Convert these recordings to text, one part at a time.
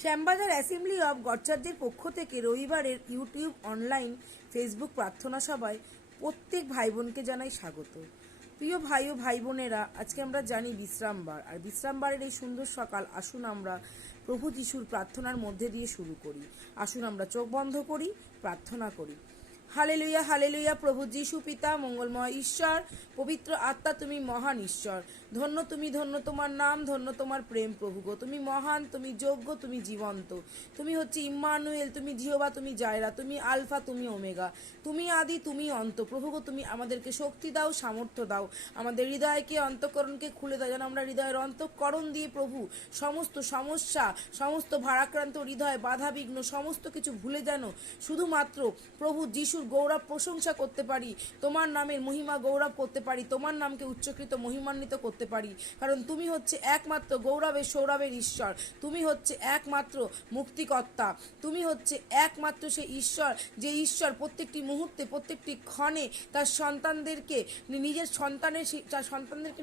Shyambazar assembly of god চার্চের পক্ষ থেকে রবিবারের ইউটিউব অনলাইন ফেসবুক প্রার্থনা সভায় প্রত্যেক ভাই বোনকে জানাই স্বাগত। প্রিয় ভাই ও ভাই বোনেরা, আজকে আমরা জানি বিশ্রামবার, আর বিশ্রামবারের এই সুন্দর সকাল আসুন আমরা প্রভু যিশুর প্রার্থনার মধ্যে দিয়ে শুরু করি। আসুন আমরা চোখ বন্ধ করি, প্রার্থনা করি। Hallelujah hallelujah. প্রভু যিশু পিতা, মঙ্গলময় ঈশ্বর, পবিত্র আত্মা, তুমি মহান ঈশ্বর। ধন্য তুমি, ধন্য তোমার নাম, ধন্য তোমার প্রেম প্রভু গো। তুমি মহান, তুমি যোগ্য, তুমি জীবন্ত। তুমি হচ্ছে ইম্মানুয়েল, তুমি জিহোবা, তুমি জায়রা, তুমি আলফা, তুমি ওমেগা, তুমি আদি, তুমি অন্ত। প্রভু গো, তুমি আমাদেরকে শক্তি দাও, সামর্থ্য দাও, আমাদের হৃদয়কে, অন্তঃকরণকে খুলে দাও, যেন আমরা হৃদয়ের অন্তঃকরণ দিয়ে প্রভু সমস্ত সমস্যা, সমস্ত ভারাক্রান্ত হৃদয়, বাধা বিঘ্ন সমস্ত কিছু ভুলে যেন শুধুমাত্র প্রভু যিশুর গৌরব প্রশংসা করতে পারি, তোমার নামের মহিমা গৌরব করতে পারি, তোমার নামকে উচ্চকৃত মহিমান্বিত করতে পারি। কারণ তুমি হচ্ছে একমাত্র গৌরবের সৌরভের ঈশ্বর, তুমি হচ্ছে একমাত্র মুক্তিকর্তা, তুমি হচ্ছে একমাত্র সেই ঈশ্বর যে ঈশ্বর প্রত্যেকটি মুহূর্তে, প্রত্যেকটি ক্ষণে তার সন্তানদেরকে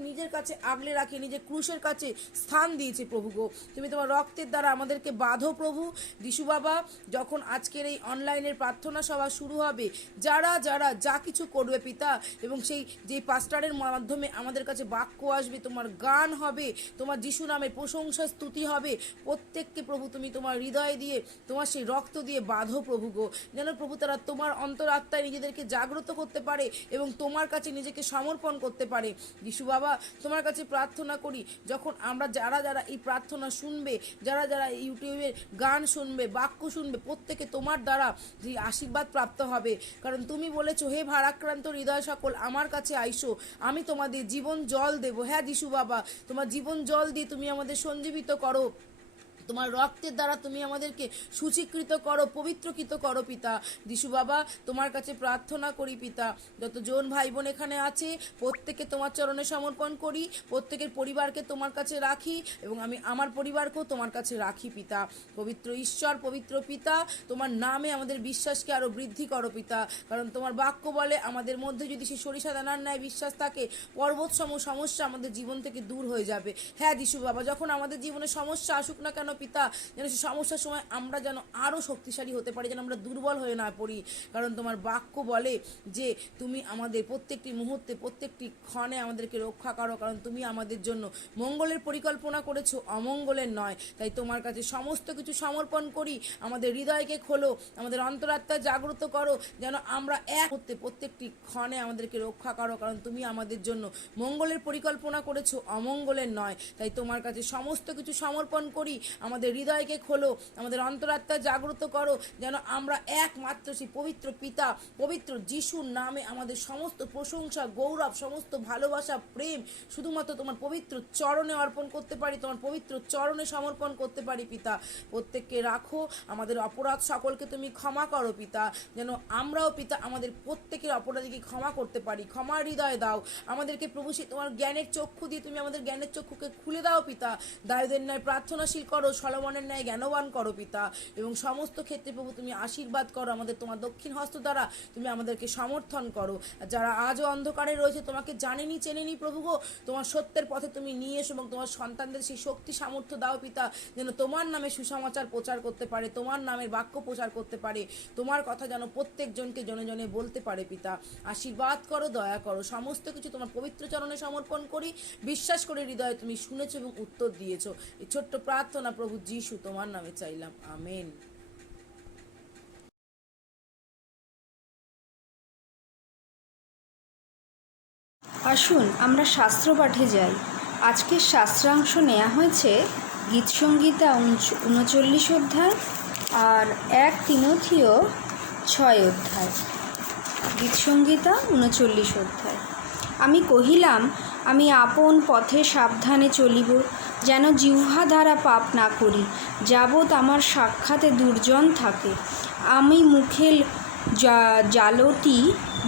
নিজের কাছে আগলে রাখে, নিজের ক্রুশের কাছে স্থান দিয়েছে প্রভু গো। তুমি তোমার রক্তের দ্বারা আমাদেরকে বাঁধো প্রভু যিশু বাবা। যখন আজকের এই অনলাইনের প্রার্থনা সভা শুরু হবে, যারা যা কিছু করবে পিতা, এবং সেই যে পাস্টারের মাধ্যমে আমাদের কাছে বাক্য আসবে, তোমার গান হবে, তোমার যিশু নামের প্রশংসা স্তুতি হবে, প্রত্যেককে প্রভু তুমি তোমার হৃদয় দিয়ে, তোমার সেই রক্ত দিয়ে বাঁধো প্রভু গো। যেন প্রভু তারা তোমার অন্তরাত্মায় নিজেদেরকে জাগ্রত করতে পারে এবং তোমার কাছে নিজেকে সমর্পণ করতে পারে। যিশু বাবা, তোমার কাছে প্রার্থনা করি, যখন আমরা যারা এই প্রার্থনা শুনবে, যারা ইউটিউবের গান শুনবে, বাক্য শুনবে, প্রত্যেকে তোমার দ্বারা যে আশীর্বাদ প্রাপ্ত হবে। কারণ তুমি বলেছো, হে ভারাক্রান্ত হৃদয় সকল আমার কাছে আইসো, আমি তোমাদের জীবন জল দেবো। হ্যাঁ যিশু বাবা, তোমার জীবন জল দিয়ে তুমি আমাদের সঞ্জীবিত করো, তোমার রক্তের দ্বারা তুমি আমাদেরকে সূচীকৃত করো, পবিত্রকৃত করো পিতা। যিশু বাবা, তোমার কাছে প্রার্থনা করি পিতা, যতজন ভাই বোন এখানে আছে প্রত্যেকে তোমার চরণে সমর্পণ করি, প্রত্যেকের পরিবারকে তোমার কাছে রাখি, এবং আমি আমার পরিবারকেও তোমার কাছে রাখি পিতা। পবিত্র ঈশ্বর, পবিত্র পিতা, তোমার নামে আমাদের বিশ্বাসকে আরও বৃদ্ধি করো পিতা। কারণ তোমার বাক্য বলে, আমাদের মধ্যে যদি সেই সরিষা দানার ন্যায় বিশ্বাস থাকে, পর্বতসম সমস্যা আমাদের জীবন থেকে দূর হয়ে যাবে। হ্যাঁ যিশু বাবা, যখন আমাদের জীবনে সমস্যা আসুক না কেন পিতা, যেন সেই সমস্যার সময় আমরা যেন আরও শক্তিশালী হতে পারি, যেন আমরা দুর্বল হয়ে না পড়ি। কারণ তোমার বাক্য বলে যে তুমি আমাদের প্রত্যেকটি মুহূর্তে, প্রত্যেকটি ক্ষণে আমাদেরকে রক্ষা করো, কারণ তুমি আমাদের জন্য মঙ্গলের পরিকল্পনা করেছো, অমঙ্গলের নয়। তাই তোমার কাছে সমস্ত কিছু সমর্পণ করি, আমাদের হৃদয়কে খোলো, আমাদের অন্তরাত্মা জাগ্রত করো, যেন আমরা এক হতে প্রত্যেকটি ক্ষণে আমাদেরকে রক্ষা করো, কারণ তুমি আমাদের জন্য মঙ্গলের পরিকল্পনা করেছো, অমঙ্গলের নয়। তাই তোমার কাছে সমস্ত কিছু সমর্পণ করি, আমাদের হৃদয়কে খোলো, আমাদের অন্তরাত্মা জাগ্রত করো, যেন আমরা একমাত্র সেই পবিত্র পিতা, পবিত্র যিশুর নামে আমাদের সমস্ত প্রশংসা, গৌরব, সমস্ত ভালোবাসা, প্রেম শুধুমাত্র তোমার পবিত্র চরণে অর্পণ করতে পারি, তোমার পবিত্র চরণে সমর্পণ করতে পারি পিতা। প্রত্যেককে রাখো, আমাদের অপরাধ সকলকে তুমি ক্ষমা করো পিতা, যেন আমরাও পিতা আমাদের প্রত্যেকের অপরাধীকে ক্ষমা করতে পারি। ক্ষমার হৃদয় দাও আমাদেরকে প্রভু, সে তোমার জ্ঞানের চক্ষু দিয়ে তুমি আমাদের জ্ঞানের চক্ষুকে খুলে দাও পিতা। দাউদের ন্যায় প্রার্থনাশীল করো, সলোমনের ন্যায় জ্ঞানবান করো পিতা, এবং সমস্ত ক্ষেত্রে প্রভু তুমি আশীর্বাদ করো, আমাদের তোমার দক্ষিণ হস্ত দ্বারা তুমি আমাদেরকে সমর্থন করো। যারা আজও অন্ধকারে রয়েছে, তোমাকে জানেনি চেনেনি প্রভু গো, তোমার সত্যের পথে তুমি নিয়ে এসো, এবং তোমার সন্তানদের সেই শক্তি সামর্থ্য দাও পিতা, যেন তোমার নামে সুসমাচার প্রচার করতে পারে, তোমার নামের বাক্য প্রচার করতে পারে, তোমার কথা যেন প্রত্যেকজনকে জনে জনে বলতে পারে পিতা। আশীর্বাদ করো, দয়া করো, সমস্ত কিছু তোমার পবিত্র চরণে সমর্পণ করি, বিশ্বাস করে হৃদয়ে তুমি শুনেছো এবং উত্তর দিয়েছো। এই ছোট্ট প্রার্থনা প্রভু যিশু তোমার নামে চাইলাম, আমেন। আসুন আমরা শাস্ত্র পাঠে যাই। আজকের শাস্ত্রাংশ নেওয়া হয়েছে গীতসংগীতা 39 অধ্যায় আর 1 তিমথিও 6 অধ্যায়। গীতসংগীতা 39 অধ্যায়। আমি কহিলাম, আমি আপন পথে সাবধানে চলিব, যেন জিহ্বা দ্বারা পাপ না করি, যাবৎ আমার সাক্ষাতে দুর্জন থাকে। আমি মুখে জালটি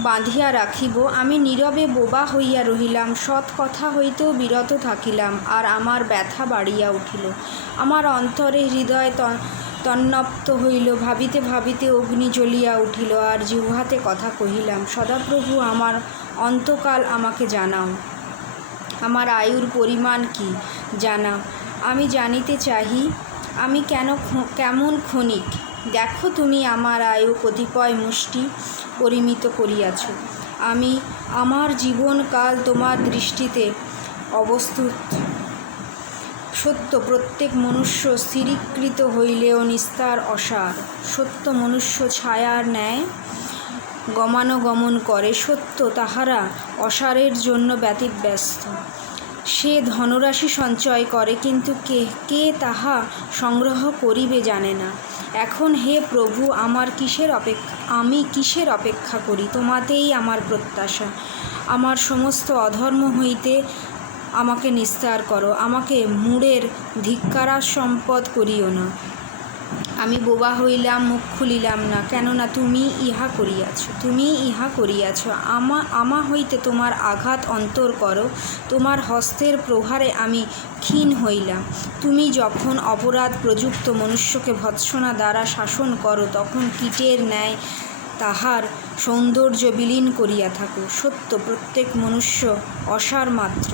বাঁধিয়া রাখিব, আমি নীরবে বোবা হইয়া রহিলাম, সৎ কথা হইতেও বিরত থাকিলাম, আর আমার ব্যথা বাড়িয়া উঠিল। আমার অন্তরে হৃদয় তন্নপ্ত হইল, ভাবিতে ভাবিতে অগ্নি জ্বলিয়া উঠিল, আর জিহ্বাতে কথা কহিলাম, সদাপ্রভু আমার অন্তকাল আমাকে জানাও, আমার আয়ুর পরিমাণ কি জানাও। আমি জানিতে চাহি, আমি কেমন ক্ষণিক। দেখো তুমি আমার আয়ু কতিপয় মুষ্টি পরিমিত করিয়াছ। আমি আমার জীবনকাল তোমার দৃষ্টিতে অবস্তুত সত্য। প্রত্যেক মনুষ্য স্থিরীকৃত হইলেও নিস্তার অসার। সত্য মনুষ্য ছায়ার ন্যায় গমনাগমন করে। সত্য তাহারা অসারের জন্য ব্যতিব্যস্ত। সে ধনরাশি সঞ্চয় করে, কিন্তু কে তাহা সংগ্রহ করিবে জানে না। এখন হে প্রভু, আমি কিসের অপেক্ষা করি? তোমাতেই আমার প্রত্যাশা। আমার সমস্ত অধর্ম হইতে আমাকে নিস্তার করো। আমাকে মূঢ়ের ধিক্কারাস্পদ করিও না। আমি বোবা হইলাম, মুখ খুলিলাম না, কেননা তুমি ইহা করিয়াছ। আমা হইতে তোমার আঘাত অন্তর করো। তোমার হস্তের প্রহারে আমি ক্ষীণ হইলাম। তুমি যখন অপরাধ প্রযুক্ত মনুষ্যকে ভৎসনা দ্বারা শাসন করো, তখন কীটের ন্যায় তাহার সৌন্দর্য বিলীন করিয়া থাকো। সত্য প্রত্যেক মনুষ্য অসার মাত্র।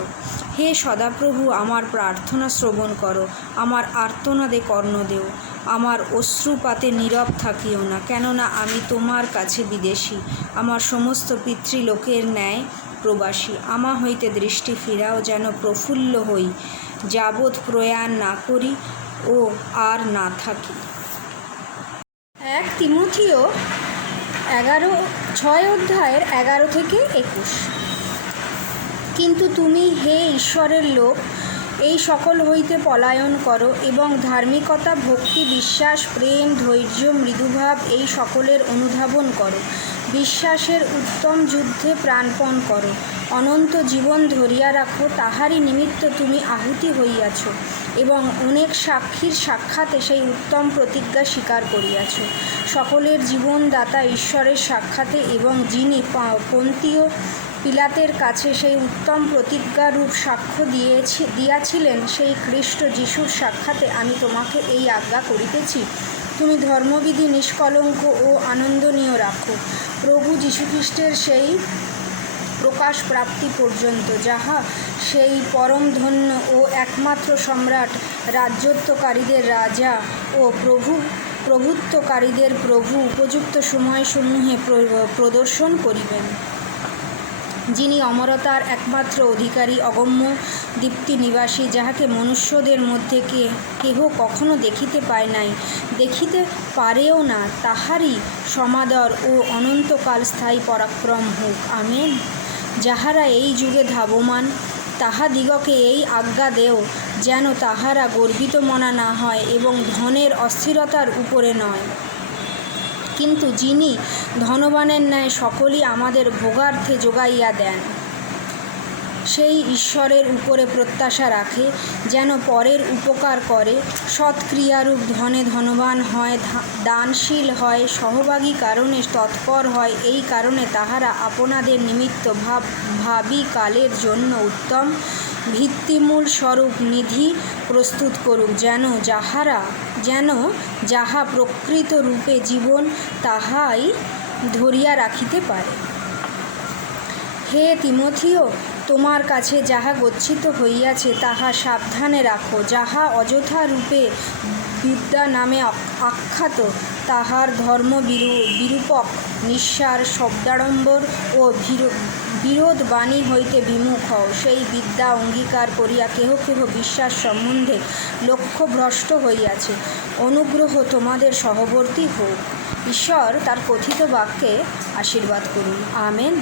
হে সদাপ্রভু, আমার প্রার্থনা শ্রবণ করো, আমার আর্তনাদে কর্ণ দেও। আমার অশ্রুপাতে নীরব থাকিও না, কেননা আমি তোমার কাছে বিদেশী, আমার সমস্ত পিতৃলোকের ন্যায় প্রবাসী। আমা হইতে দৃষ্টি ফিরাও, যেন প্রফুল্ল হই, যাবৎ প্রয়াণ না করি ও আর না থাকি। 1 তিমথিও 6:11-21। কিন্তু তুমি হে ঈশ্বরের লোক, এই সকল হইতে পলায়ন করো এবং ধার্মিকতা, ভক্তি, বিশ্বাস, প্রেম, ধৈর্য, মৃদুভাব এই সকলের অনুধাবন করো। বিশ্বাসের উত্তম যুদ্ধে প্রাণপণ করো। অনন্ত জীবন ধরিয়া রাখো, তাহারই নিমিত্ত তুমি আহুতি হইয়াছ এবং অনেক সাক্ষীর সাক্ষাতে সেই উত্তম প্রতিজ্ঞা স্বীকার করিয়াছ। সকলের জীবনদাতা ঈশ্বরের সাক্ষাতে এবং যিনি পন্তীয় পিলাতের কাছে সেই উত্তম প্রতিজ্ঞারূপ সাক্ষ্য দিয়াছিলেন, সেই খ্রিস্ট যিশুর সাক্ষাতে আমি তোমাকে এই আজ্ঞা করিতেছি, তুমি ধর্মবিধি নিষ্কলঙ্ক ও আনন্দনীয় রাখো, প্রভু যীশুখ্রিস্টের সেই প্রকাশ প্রাপ্তি পর্যন্ত, যাহা সেই পরম ধন্য ও একমাত্র সম্রাট, রাজত্বকারীদের রাজা ও প্রভুত্বকারীদের প্রভু উপযুক্ত সময়সমূহে প্রদর্শন করিবেন, যিনি অমরতার একমাত্র অধিকারী, অগম্য দীপ্তি নিবাসী, যাহাকে মনুষ্যদের মধ্যে কেহ কখনো দেখিতে পায় নাই, দেখিতে পারেও না। তাহারই সমাদর ও অনন্তকাল স্থায়ী পরাক্রম হোক। আমেন। যাহারা এই যুগে ধাবমান, তাহাদিগকে এই আজ্ঞা দেও, যেন তাহারা গর্বিত মনা না হয় এবং ধনের অস্থিরতার উপরে নয়, কিন্তু যিনি ধনবানের ন্যায় সকলই আমাদের ভোগার্থে যোগাইয়া দেন, সেই ঈশ্বরের উপরে প্রত্যাশা রাখে, যেন পরের উপকার করে, সৎক্রিয়ারূপ ধনে ধনবান হয়, দানশীল হয়, সহভাগী কারণে তৎপর হয়। এই কারণে তাহারা আপনাদের নিমিত্ত ভাবী কালের জন্য উত্তম ভিত্তিমূল স্বরূপ নিধি প্রস্তুত করুক, যেন যাহা প্রকৃত রূপে জীবন, তাহাই ধরিয়া রাখিতে পারে। হে তিমথিও, তোমার কাছে যাহা গচ্ছিত হইয়াছে তাহা সাবধানে রাখো, যাহা অযথা রূপে বিদ্যা নামে আখ্যাত, তাহার ধর্ম বিরূপক, নিঃসার, শব্দাড়ম্বর ও বিরোধ বাণী হইতে বিমুখ হও। সেই বিদ্যা অঙ্গীকার করিয়া কেহ কেহ বিশ্বাস সম্বন্ধে লক্ষ্যভ্রষ্ট হইয়াছে। অনুগ্রহ তোমাদের সহবর্তী হোক। ঈশ্বর তার কথিত বাক্যে আশীর্বাদ করুন। আমেন।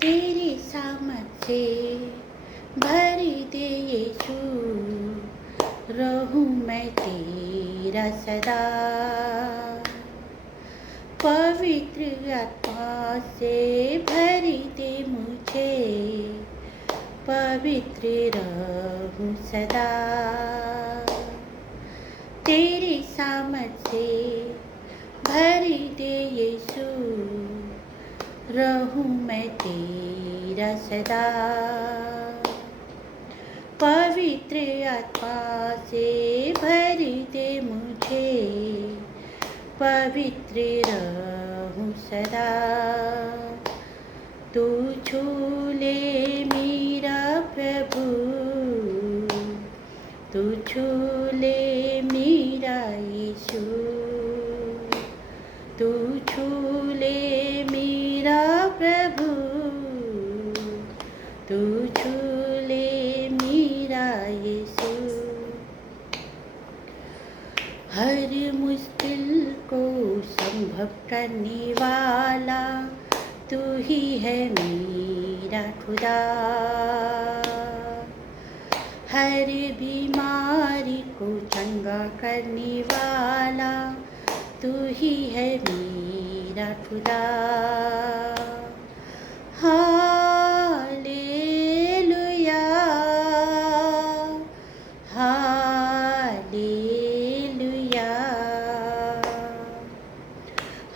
तेरी सामत से भरी दे यीशु, रहूं मैं तेरा सदा। पवित्र आत्मा से भरी दे मुझे, पवित्र रहूं सदा। तेरी सामत से भरी दे यीशु, रहूं मैं तेरा सदा। पवित्र आत्मा से भरी दे मुझे, पवित्र रहूं सदा। तू छू ले तू छू ले मेरा यीशु, तू छू ले मेरा प्रभु, तू छू ले मेरा यीशु। हर मुश्किल को संभव करने वाला तू ही है मेरा खुदा। हर बीमारी को चंगा करने वाला तू ही है मेरा खुदा। Hallelujah, hallelujah.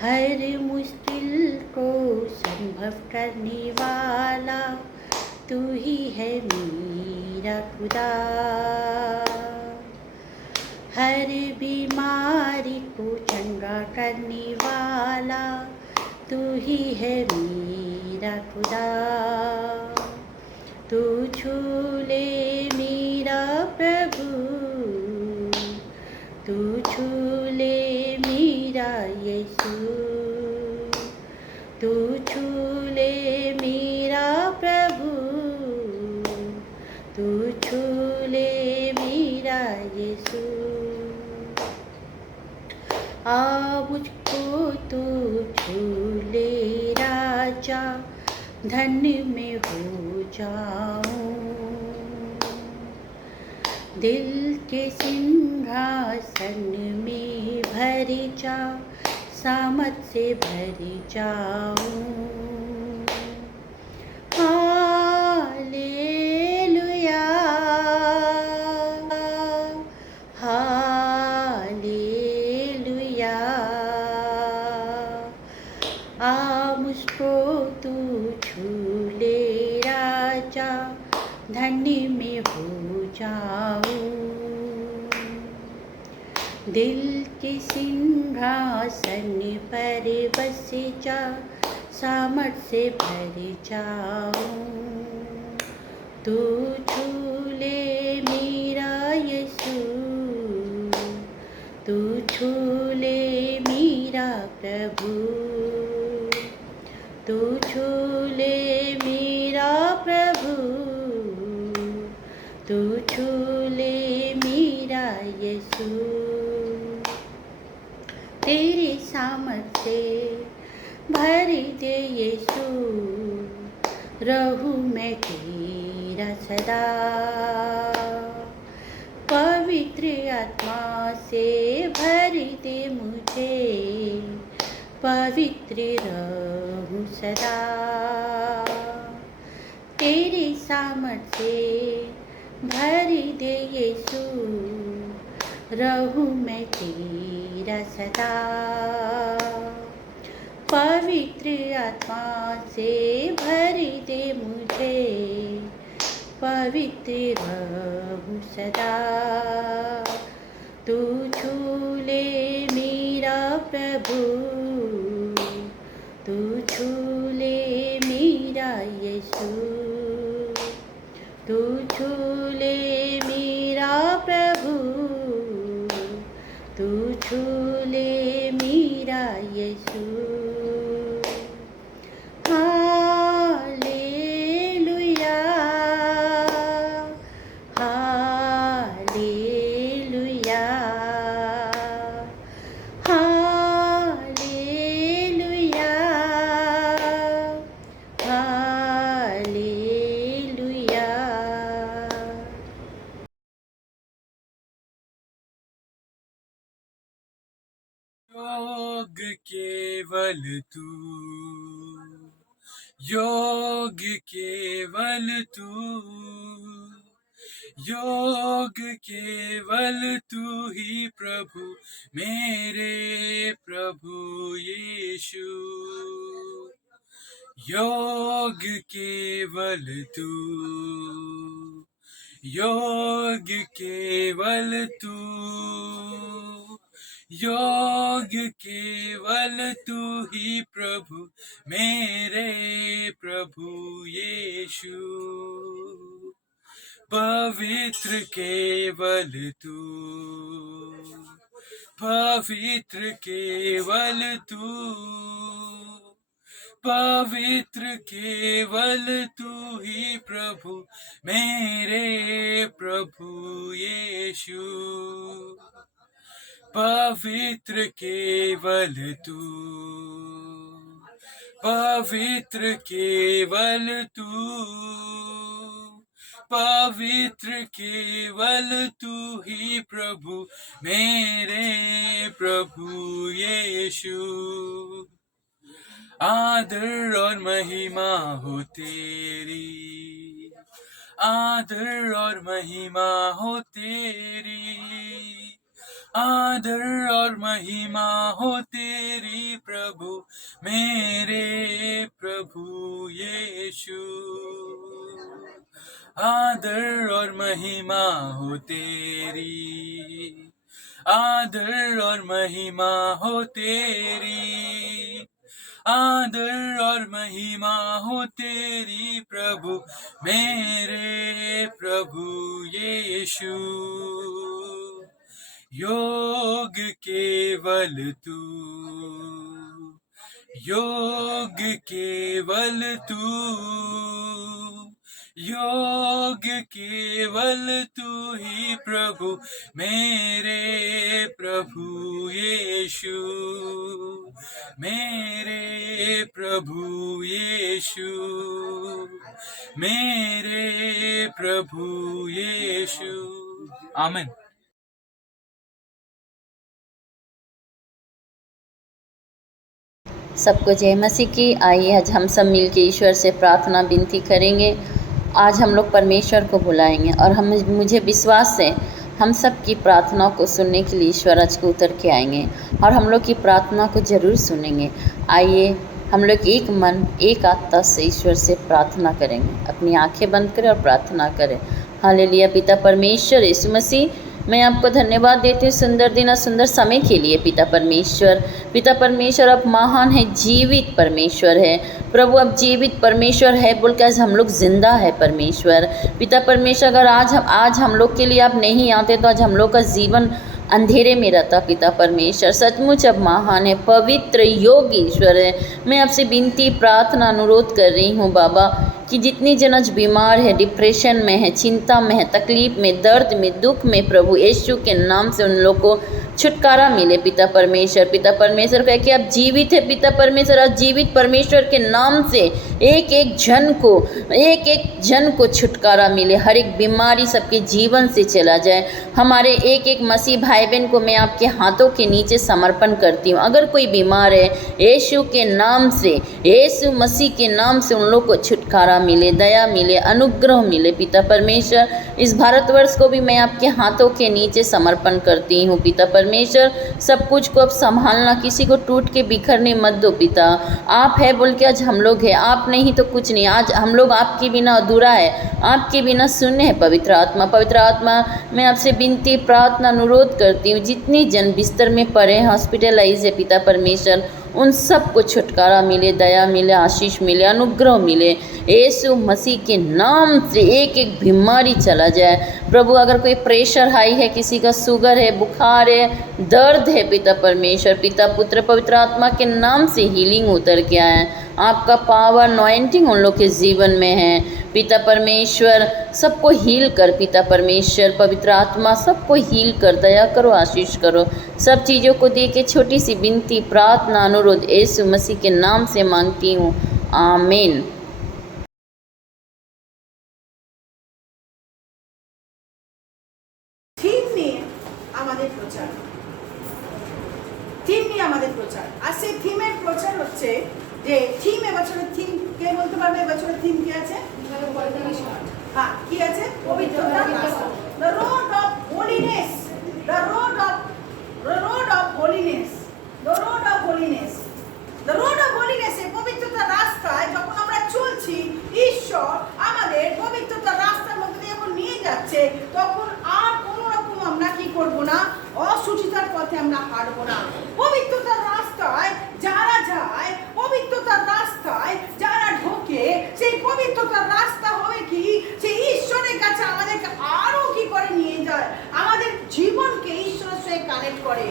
हर मुश्किल को संभव करने वाला तू ही है मेरा खुदा। हर बीमारी को चंगा करने वाला तू ही है मेरा खुदा। तू छू ले मेरा प्रभु, तू छू ले मेरा यीशु, तू छू ले मेरा प्रभु, तू छू ले मेरा यीशु। आ मुझको तू छू ले राजा, धन्य में हो जाऊं। दिल के सिंहासन में भर जा, सामत से भर जाऊं। Hallelujah, hallelujah. आ मुझको तू छू ले राजा, धन्य में हो जाऊं। दिल के सिंहासन पर बस जा, सामर्थ से भर जाऊं। तू छू ले मेरा यीशु, तू छू ले मेरा प्रभु, तू छू ले मेरा प्रभु, तू छू ले मेरा यीशु। तेरी सामर्थ से भर दे यीशु, रहूं मैं तेरा सदा। पवित्र आत्मा से भर दे मुझे, पवित्र रहूं सदा। तेरी सामर्थ से भर दे यीशु, रहूं मैं तेरा सदा। पवित्र आत्मा से भर दे मुझे, पवित्र रहूं सदा। तू छू ले मेरा प्रभु, तू छू ले मेरा यीशु, तू छू ले मेरा प्रभु, तू छू ले मेरा Yeshu. Hallelujah, hallelujah, hallelujah, hallelujah. योग केवल तू, योग केवल तू, योग केवल तू ही प्रभु, मेरे प्रभु यीशु। योग केवल तू, योग केवल तू, योग केवल तू ही प्रभु, मेरे प्रभु यीशु। पवित्र केवल तू, पवित्र केवल तू, पवित्र केवल तू ही प्रभु, मेरे प्रभु यीशु। पवित्र केवल तू, पवित्र केवल तू, पवित्र केवल तू ही प्रभु, मेरे प्रभु यीशु। आदर और महिमा हो तेरी, आदर और महिमा हो तेरी, आदर और महिमा हो तेरी प्रभु, मेरे प्रभु यीशु। आदर और महिमा हो तेरी, आदर और महिमा हो तेरी, आदर और महिमा हो तेरी प्रभु, मेरे प्रभु यीशु। योग केवल तू, योग केवल तू, योग केवल तू ही प्रभु, मेरे प्रभु यीशु, मेरे प्रभु यीशु, मेरे प्रभु यीशु। आमीन। सबको जय मसीह की। आइए आज हम सब मिलके ईश्वर से प्रार्थना विनती करेंगे। आज हम लोग परमेश्वर को बुलाएंगे और मुझे विश्वास है हम सब की प्रार्थना को सुनने के लिए ईश्वर आज को उतर के आएंगे और हम लोग की प्रार्थना को ज़रूर सुनेंगे। आइए हम लोग एक मन एक आत्मा से ईश्वर से प्रार्थना करेंगे। अपनी आंखें बंद करें और प्रार्थना करें। हालेलुया। पिता परमेश्वर यीशु मसीह, मैं आपको धन्यवाद देती हूँ सुंदर दिन और सुंदर समय के लिए। पिता परमेश्वर आप महान है, जीवित परमेश्वर है प्रभु। अब जीवित परमेश्वर है बोल के आज हम लोग जिंदा है परमेश्वर। पिता परमेश्वर, अगर आज हम लोग के लिए आप नहीं आते तो आज हम लोग का जीवन अंधेरे में रहता। पिता परमेश्वर सचमुच अब महान है, पवित्र योग्य ईश्वर है। मैं आपसे विनती प्रार्थना अनुरोध कर रही हूँ बाबा कि जितनी जन आज बीमार है, डिप्रेशन में है, चिंता में है, तकलीफ में, दर्द में, दुख में, प्रभु यीशु के नाम से उन लोग को छुटकारा मिले। पिता परमेश्वर कह कि आप जीवित है। पिता परमेश्वर, आज जीवित परमेश्वर के नाम से एक एक जन को छुटकारा मिले। हर एक बीमारी सबके जीवन से चला जाए। हमारे एक एक मसीह भाई बहन को मैं आपके हाथों के नीचे समर्पण करती हूँ। अगर कोई बीमार है, यीशु के नाम से, यीशु मसीह के नाम से उन लोग को छुटकारा मिले, दया मिले, अनुग्रह मिले। पिता परमेश्वर, इस भारतवर्ष को भी मैं आपके हाथों के नीचे समर्पण करती हूँ। पिता परमेश्वर, सब कुछ को अब संभालना, किसी को टूट के बिखरने मत दो। पिता आप है बोल के आज हम लोग हैं, आप नहीं तो कुछ नहीं। आज हम लोग आपके बिना अधूरा है, आपके बिना शून्य है। पवित्र आत्मा, मैं आपसे विनती प्रार्थना अनुरोध करती हूँ, जितनी जन बिस्तर में पड़े हैं, हॉस्पिटलाइज है, पिता परमेश्वर उन सब को छुटकारा मिले, दया मिले, आशीष मिले, अनुग्रह मिले। यीशु मसीह के नाम से एक एक बीमारी चला जाए प्रभु। अगर कोई प्रेशर हाई है, किसी का शुगर है, बुखार है, दर्द है, पिता परमेश्वर, पिता पुत्र पवित्र आत्मा के नाम से हीलिंग उतर के आए। आपका पावर अनॉइंटिंग उन लोग के जीवन में है। पिता परमेश्वर, सबको हील कर। पिता परमेश्वर पवित्र आत्मा, सबको हील कर, दया करो, आशीष करो। सब चीज़ों को दे के छोटी सी विनती प्रार्थना अनुरोध यीशु मसीह के नाम से मांगती हूँ, आमीन। আর সেই থিমের প্রচার হচ্ছে যে থিম, এবছরের থিম কে বলতে পারবে? এবছরের থিম কি আছে? হ্যাঁ, কি আছে? পবিত্রতা, the road of holiness, the road of holiness, the road of holiness, the road of holiness. এই পবিত্রতার রাস্তায় যখন আমরা চলছি, ঈশ্বর আমাদের পবিত্রতার রাস্তার মধ্যে দিয়ে যখন নিয়ে যাচ্ছে, তখন আর কোনো রকম আমরা কি করব না, অসুচিতার পথে আমরা হাঁটবো না। পবিত্রতার রাস্তায় যারা যায়, পবিত্রতার রাস্তায় যারা ঢোকে, সেই পবিত্রতার রাস্তা হবে কি, সেই ঈশ্বরের কাছে কাছে আমাদেরকে আরো কি করে নিয়ে যায়, আমাদের জীবনকে ঈশ্বরের সঙ্গে কানেক্ট করে।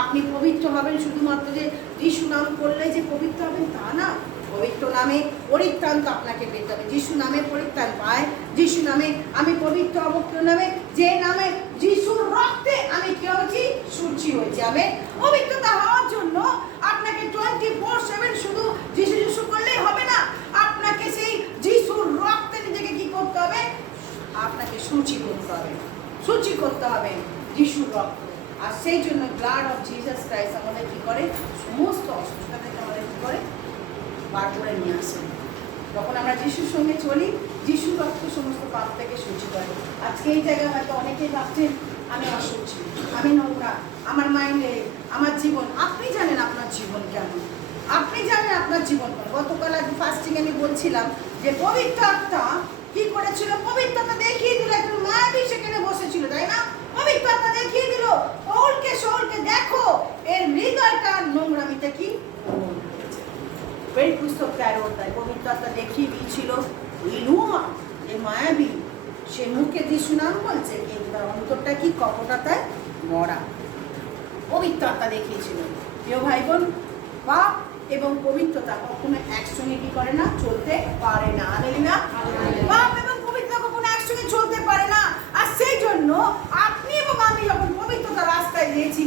আপনি পবিত্র হবেন শুধুমাত্র যে যিশু নাম করলে যে পবিত্র হবেন তা না, পবিত্র নামে পরিত্রাণ তো আপনাকে পেতে হবে। যিশু নামে পরিত্রাণ পায়, যিশু নামে আমি পবিত্র হব, কেউ নামে যে নামে যিশুর রক্তে আমি কি হয়েছি, শুচি হয়েছি। আমি পবিত্রতা হওয়ার জন্য আপনাকে 24/7 শুধু যিশু যিশু করলেই হবে না, আপনাকে সেই যিশুর রক্তে নিজেকে কি করতে হবে, আপনাকে শুচি করতে হবে, শুচি করতে হবে যিশুর রক্ত। আর সেই জন্য ব্লাড অফ জিসাস ক্রাইস্ট আমাদের কি করে, সমস্ত অসুস্থতা থেকে আমাদের কি করে, বার করে নিয়ে আসে। যখন আমরা যিশুর সঙ্গে চলি, যিশুর রক্ত সমস্ত পাপ থেকে শুচি করে। আজকে এই জায়গায় হয়তো অনেকেই ভাবছেন আমি অসুচি, আমি নোংরা, আমার মাইন্ডে, আমার জীবন। আপনি জানেন আপনার জীবন কেমন, আপনি জানেন আপনার জীবন কেমন। গতকাল আজ ফাস্টিং আমি বলছিলাম যে পবিত্র আত্মা কি করেছিল, পবিত্রতা দেখিয়ে দিল, একজন মায়াবী সেখানে বসেছিল, তাই না? পবিত্রতা দেখিয়ে দিল শহরকে দেখো এর হৃদয়টা নোংরামিতে কি বের পুস্তক 13 অধ্যায় পবিত্র আত্মা দেখিয়ে দিয়েছিল ইনুমা যে মায়াবী, সে মুখে যিশু নাম বলছে কিন্তু তার অন্তরটা কি কপটতায় মরা। পবিত্র আত্মা দেখিয়েছিল। প্রিয় ভাই বোন, পাপ এবং পবিত্রতা কখনো একসঙ্গে কি করে না, চলতে পারে না। হালেলুয়া। পাপ এবং পবিত্রতা কখনো একসঙ্গে চলতে পারে না। আর সেই জন্য আপনি এবং আমি যখন পবিত্রতা রাস্তায় দিয়েছি,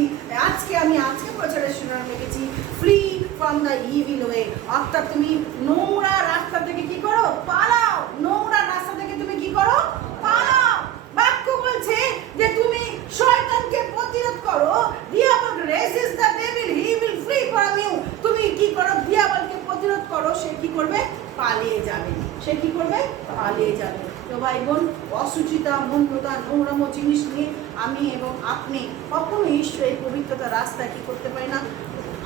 আজকে প্রচারের শুনে লিখেছি free from the evil way, অর্থাৎ তুমি নোংরা রাস্তা থেকে কি করো, পালাও। নোংরা রাস্তা থেকে তুমি কি করো, পালাও। বাক্য বলছে যে তুমি শয়তানকে প্রতিরোধ করো, ডিয়াবল resist the devil, he will free from you. তুমি কি করো, ডিয়াবলকে প্রতিরোধ করো, সে কি করবে, পালিয়ে যাবে। সে কি করবে, পালিয়ে যাবে। তো ভাই বোন, অসুচিতা, মন্দতা, নোংরাম জিনিস নিয়ে আমি এবং আপনি কখনো ঈশ্বরের পবিত্রতা রাস্তা কি করতে পারি না,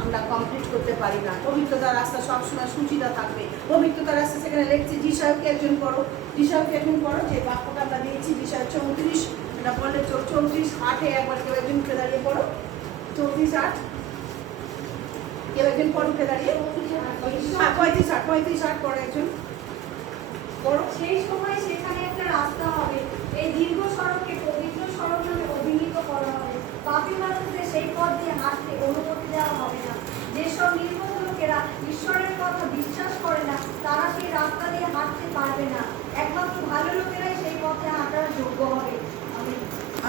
আমরা কমপ্লিট করতে পারি না। পবিত্রতার রাস্তা সবসময় সুচিতা থাকবে। পবিত্রতার রাস্তা সেখানে লিখছে যিশাইকে একজন করো, যিশাইকে একজন করো, যে বাক্যটা আমরা দিয়েছি যিশাই 34, এটা বললে 34:8 একবার কেউ একজন উঠে দাঁড়িয়ে পড়ো। 34:8 কেউ একজন পড়ো, উঠে দাঁড়িয়ে 35:8 পড়ো একজন পড়ো। সেই সময় সেখানে একটা রাস্তা হবে, এই দীর্ঘ সড়ককে পবিত্র সড়ক নামে অভিহিত করা হবে। পাপী মানুষদের সেই পথ দিয়ে হাঁটতে অনুমতি দেওয়া হবে না। যেসব নির্বোধ লোকেরা ঈশ্বরের কথা বিশ্বাস করে না, তারা সেই রাস্তা দিয়ে হাঁটতে পারবে না। একমাত্র ভালো লোকেরাই সেই পথে হাঁটার যোগ্য হবে। আমেন।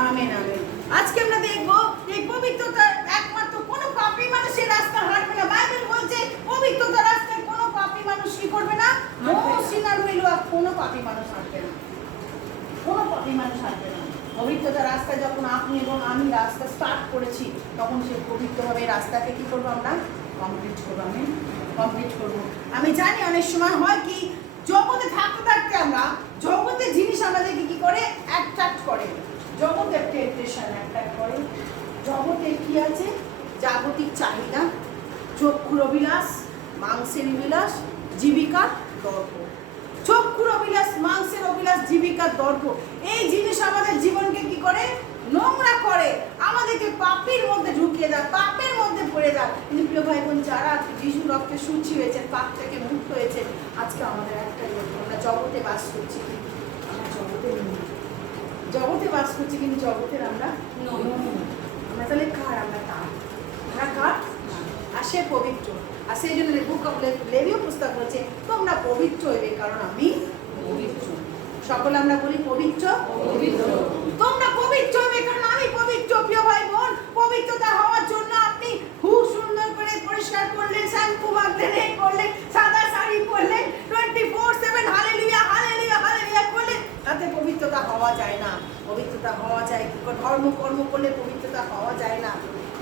Amen, amen. আজকে আমরা দেখবো এই পবিত্রতা একমাত্র কোনো পাপী মানুষের রাস্তা হাঁটবে না। বাইবেল বলছে পবিত্রতার রাস্তায় কোনো পাপী মানুষ কি করবে না, নো সিনার উইল ওয়াক, কোনো পাপী মানুষ হাঁটবে না, কোনো পাপী মানুষ হাঁটবে না। পবিত্রতার রাস্তায় যখন আপনি এবং আমি রাস্তা স্টার্ট করেছি, তখন সে পবিত্রভাবে রাস্তাকে কি করবো, আমরা কমপ্লিট করবো। আমি কমপ্লিট করবো। আমি জানি অনেক সময় হয় কি, জগতে থাকতে থাকতে আমরা জগতের জিনিস আমাদেরকে কি করে, অ্যাট্রাক্ট করে। জগতের টেম্পটেশন অ্যাট্রাক্ট করে। জগতে কি আছে, জাগতিক চাহিদা, চক্ষুর অভিলাষ, মাংসের অভিলাষ, জীবিকার দর্প। চক্ষুর অভিলাষ, মাংসের অভিলাষ, জীবিকার দর্প, এই জিনিস আমাদের জীবনকে কি করে, নোংরা করে, আমাদেরকে পাপের মধ্যে ঢুকিয়ে দেয়, পাপের মধ্যে পড়ে দেয়। কিন্তু প্রিয় ভাই বোন, যারা যিশুর রক্তে শুচি হয়েছে, পাপ থেকে মুক্ত হয়েছে, আজকে আমাদের একটাই লক্ষ্য, আমরা জগতে বাস করছি, আমরা জগতে বাস করছি, কিন্তু জগতের আমরা নই। আমরা তাহলে কার, আমরা কার, আমরা কার, আর সে পবিত্র। আর সেই জন্য বুক অফ লেভিও পুস্তক বলছে তোমরা পবিত্র হইবে কারণ আমি পবিত্র। সকলে আমরা বলি পবিত্র, তোমরা পবিত্র হইবে কারণ আমি পবিত্র। প্রিয় ভাই বোন, পবিত্রতা হওয়ার জন্য আপনি খুব সুন্দর করে পরিষ্কার করলেন, শ্যাম্পু মাখলেন, এই করলেন, সাদা শাড়ি পরলেন, 24/7 হালেলুয়া হালেলুয়া হালেলুয়া করলেন, তাতে পবিত্রতা হওয়া যায় না। পবিত্রতা হওয়া যায় কি করে, ধর্ম কর্ম করলে পবিত্রতা হওয়া যায় না।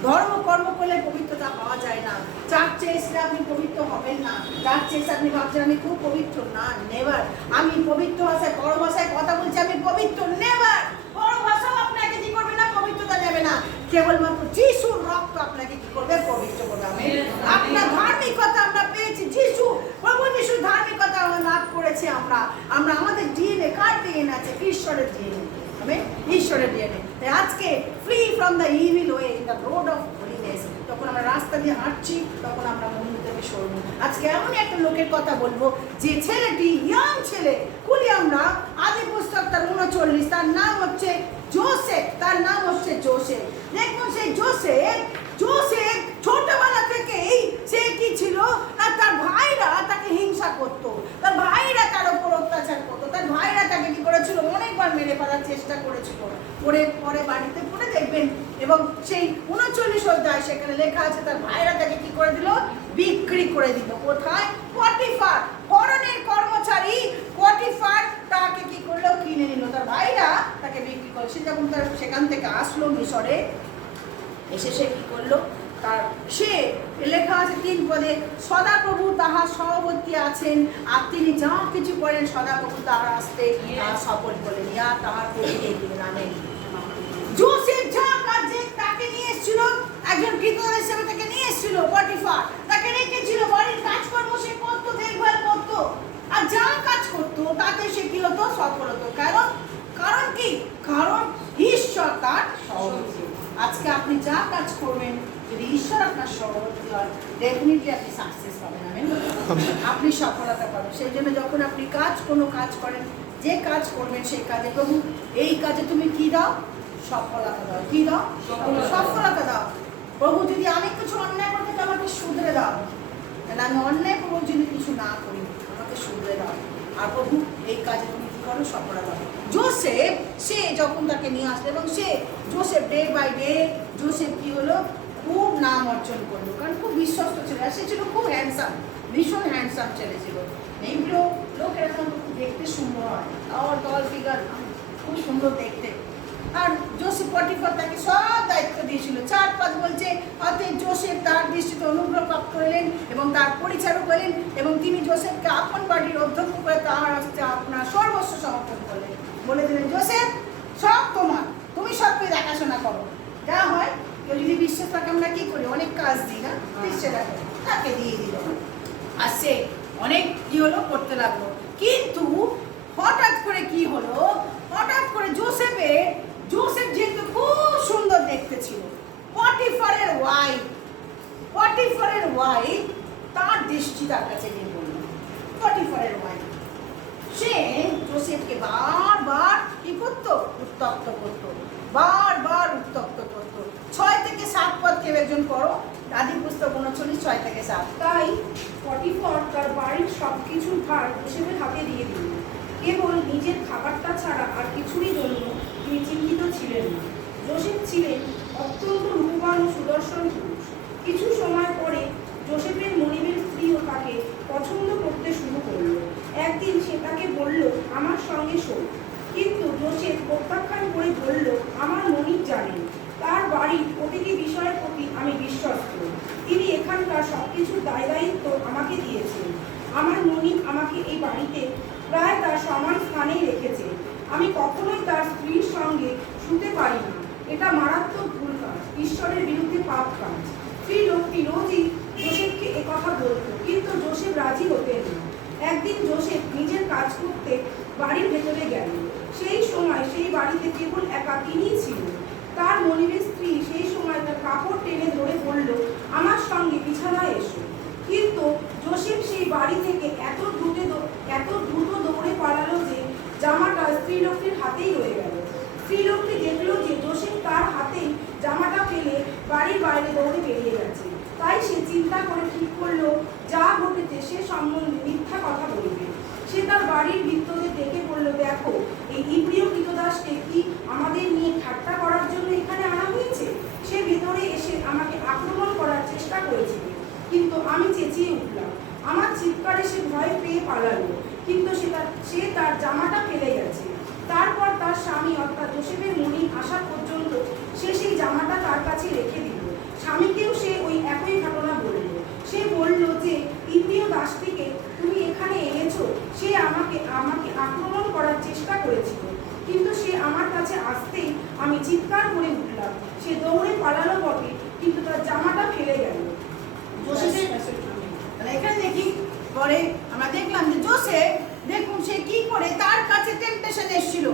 ধর্ম কর্ম করলে পবিত্রতা পাওয়া যায় না। চার্চে এসে আপনি পবিত্র হবেন না। চার্চে এসে আপনি ভাবছেন আমি খুব পবিত্র, না, নেভার। আমি পবিত্র ভাষায়, বড় ভাষায় কথা বলছি, আমি পবিত্র, নেভার। বড় ভাষাও আপনাকে কি করবে না, পবিত্রতা দেবে না। কেবলমাত্র যিশুর রক্ত আপনাকে কি করবে, পবিত্র করবে। আপনার ধার্মিকতা আমরা পেয়েছি, যিশু, প্রভু যিশুর ধার্মিকতা আমরা লাভ করেছি। আমরা আমাদের ডিএনএ, কার ডিএনএ আছে, ঈশ্বরের ডিএনএ। ঈশ্বরের ডিএনএ। আজকে free from the evil way in the road of holiness, তখন আমরা রাস্তা দিয়ে হাঁটছি তখন আমরা মন্দির থেকে সরবো। আজকে এমনই একটা লোকের কথা বলবো যে ছেলেটি ইয়াং ছেলে, খুলি আমরা আদি পুস্তক তার 39, তার নাম হচ্ছে জোসেফ, তার নাম হচ্ছে জোসেফ। দেখুন সেই জোসেফ ছোটবেলা থেকেই সে কি ছিল না, তার ভাইরা তাকে হিংসা করতো, তার ভাইরা তার উপর অত্যাচার করতো, তার ভাইরা তাকে কি করেছিল, অনেকবার মেরে ফেলার চেষ্টা করেছিল। পরে বাড়িতে পড়ে দেখবেন, এবং সেই 39 অধ্যায় সেখানে লেখা আছে তার ভাইরা তাকে কি করে দিল, বিক্রি করে দিল। কোথায়? পটিফার, ফরনের কর্মচারী পটিফার তাকে কি করলো, কিনে নিল, তার ভাইরা তাকে বিক্রি করলো। সে যখন তার সেখান থেকে আসলো মিশরে, এসে সে কি করলো, তার সে লেখা আছে 3 পদে, সদাপ্রভু তাহার সহবর্তী আছেন, আর তিনি যা কিছু করেন সদাপ্রভু তাহার আসতে সফল বলেন, ইয়া তাহার প্রভুকে জানেন। জোসেফ যা কাজে তাকে নিয়ে এসেছিল, একজন কৃতদাস হিসেবে তাকে নিয়ে এসেছিল পটিফার, তাকে রেখেছিল, বাড়ির কাজকর্ম সে করতো, দেখভাল করতো, আর যা কাজ করতো তাতে সে কি হতো, সফল হতো। কারণ কি? কারণ ঈশ্বর তার সহবর্তী। আজকে আপনি যা কাজ করবেন, যদি ঈশ্বর আপনার সহবর্তী হয়, ডেফিনেটলি আপনি সাকসেস পাবেন, আপনি সফলতা পাবেন। সেই জন্য যখন আপনি কোনো কাজ করেন, যে কাজ করবেন সেই কাজে প্রভু এই কাজে তুমি কি দাও, সফলতা দাও। কি দাও? সফলতা দাও। প্রভু যদি আমি কিছু অন্যায় করতে তো আমাকে শুধরে দাও, তাহলে আমি অন্যায় প্রভু যদি কিছু না করি আমাকে শুধরে দাও, আর প্রভু এই কাজে তুমি কি করো, সফলতা দাও। জোসেফ সে যখন তাকে নিয়ে আসলো, এবং Joseph day by day Joseph কি হলো, খুব নাম অর্জন করলো, কারণ খুব বিশ্বস্ত ছিল, আর সে ছিল খুব হ্যান্ডসাম, ভীষণ হ্যান্ডসাম ছেলে ছিল। এইগুলো লোক এরকম দেখতে সুন্দর হয়, আর তল ফিগার খুব সুন্দর দেখতে। আর জোসেফ পটিফার তাকে সব দায়িত্ব দিয়েছিল। 4 পদ বলছে, অতএব জোসেফ তার দৃষ্টিতে অনুগ্রহ প্রাপ্ত হলেন এবং তার পরিচারক হলেন, এবং তিনি জোসেফকে আপন বাড়ির অধ্যক্ষ করে তাহার হস্তে আপনার সর্বস্ব সমর্পণ করলেন। বলে দিলেন, জোসেফ সব তোমার, তুমি সবকে দেখাশোনা করো। যা হয় কেউ যদি বিশ্বাস থাকে আমরা কি করি, অনেক কাজ দিই না, বিশ্বাস রাখে, তাকে দিয়ে দিল। আর সে অনেক কি হলো, করতে লাগলো। কিন্তু হঠাৎ করে কি হলো, হঠাৎ করে জোসেফ যেহেতু খুব সুন্দর দেখতে ছিল, পটিফারের ওয়াইফ তার দৃষ্টি তার কাছে নিয়ে বলল। পটিফারের ওয়াইফ সে জোসেফকে বারবার কি করতো, উত্তপ্ত করতো, বারবার উত্তপ্ত করতো। 6 থেকে 7 পদ কেউ একজন পড়ো, আদি পুস্তক 39, 6 থেকে 7। তাই পটিফার তার বাড়ির সব কিছুর ভার জোসেফের হাতে দিয়ে দিল। কেবল নিজের খাবারটা ছাড়া আর কিছুরই জন্য তিনি চিন্তিত ছিলেন না। জোসেফ ছিলেন অত্যন্ত রূপবান ও সুদর্শন পুরুষ। কিছু সময় পরে জোসেফের মনিবের স্ত্রীও তাকে পছন্দ করতে শুরু করলো। একদিন সে তাকে বলল, আমার সঙ্গে শোন। কিন্তু জোসেফ প্রত্যাখ্যান করে বলল, আমার মনিব জানেন তার বাড়ির প্রতিটি বিষয়ের প্রতি আমি বিশ্বস্ত। তিনি এখানকার সবকিছুর দায়িত্ব আমাকে দিয়েছেন। আমার মনিব আমাকে এই বাড়িতে প্রায় তার সমান স্থানেই রেখেছে। আমি কখনোই তার স্ত্রীর সঙ্গে শুতে পারি না, এটা মারাত্মক ভুল কাজ, ঈশ্বরের বিরুদ্ধে পাপ কাজ। স্ত্রী লোকটি রোজই জোসেফকে একথা বলতো, কিন্তু জোসেফ রাজি হতেন না। একদিন জোসেফ নিজের কাজ করতে বাড়ির ভেতরে গেল। সেই সময় সেই বাড়িতে কেবল একা তিনিই ছিল। তার মনিবের স্ত্রী সেই সময় তার কাপড় টেনে ধরে বলল, আমার সঙ্গে বিছানায় এসো। কিন্তু জোসেফ সেই বাড়ি থেকে এত দ্রুত দৌড়ে পালালো যে জামাটা স্ত্রীলোকটির হাতেই রয়ে গেল। স্ত্রীলোকটি দেখলো যে জোসেফ তার হাতেই জামাটা ফেলে বাড়ির বাইরে দৌড়ে বেরিয়ে গেছে। তাই সে চিন্তা করে ঠিক করলো যা ঘটেছে সে সম্বন্ধে মিথ্যা কথা বলবে। সে তার বাড়ির ভৃত্যদের ডেকে বলল, দেখো এই ইব্রিয় কৃতদাসকে কি আমাদের নিয়ে ঠাট্টা করার জন্য এখানে আনা হয়েছে? সে ভেতরে এসে আমাকে আক্রমণ করার চেষ্টা করেছিল, কিন্তু আমি চেঁচিয়ে উঠলাম। আমার চিৎকারে সে ভয় পেয়ে পালালো, কিন্তু সে তার জামাটা ফেলে গেছে। তারপর তার স্বামী অর্থাৎ জোসেফের মনিব আসা পর্যন্ত সে সেই জামাটা তার কাছে রেখে দিল। স্বামীকেও সে ওই একই ঘটনা বলল। সে বলল যে ইব্রিয় দাসটিকে তুমি এখানে এনেছো, সে আমাকে আক্রমণ করার চেষ্টা করেছিল, কিন্তু সে আমার কাছে আসতেই আমি চিৎকার করে উঠলাম। সে দৌড়ে পালালো বটে, কিন্তু তার জামাটা ফেলে গেল। এখানে দেখি পরে আমরা দেখলাম যে জোসেফ দেখুন সে কি করে, তার কাছে টেম্পটেশন এসেছিল।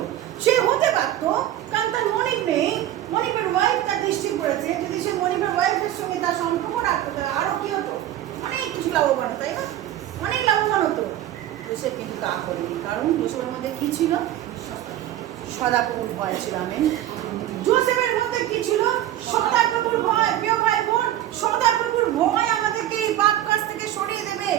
সে হতে পারতো, কারণ তার মনিব নেই, মনিবের ওয়াইফ তার দৃষ্টি পড়েছে, যদি সে মনিবের ওয়াইফের সঙ্গে তার সম্পর্ক রাখতো, তাহলে আরো কি হতো, অনেক কিছু লাভবান হতো, তাই না? অনেক লাভবান হতো। জোসেফ কিন্তু তা করেনি, কারণ জোসেফের মধ্যে কি ছিল? সদাপ্রভুর ভয় ছিল। আমেন। জোসেফের মধ্যে কি ছিল? সদাপ্রভুর ভয়। প্রিয় ভাই বোন, সদাপ্রভুর ভয় আমাদেরকে এই পাপ কাজ থেকে সরিয়ে দেবে।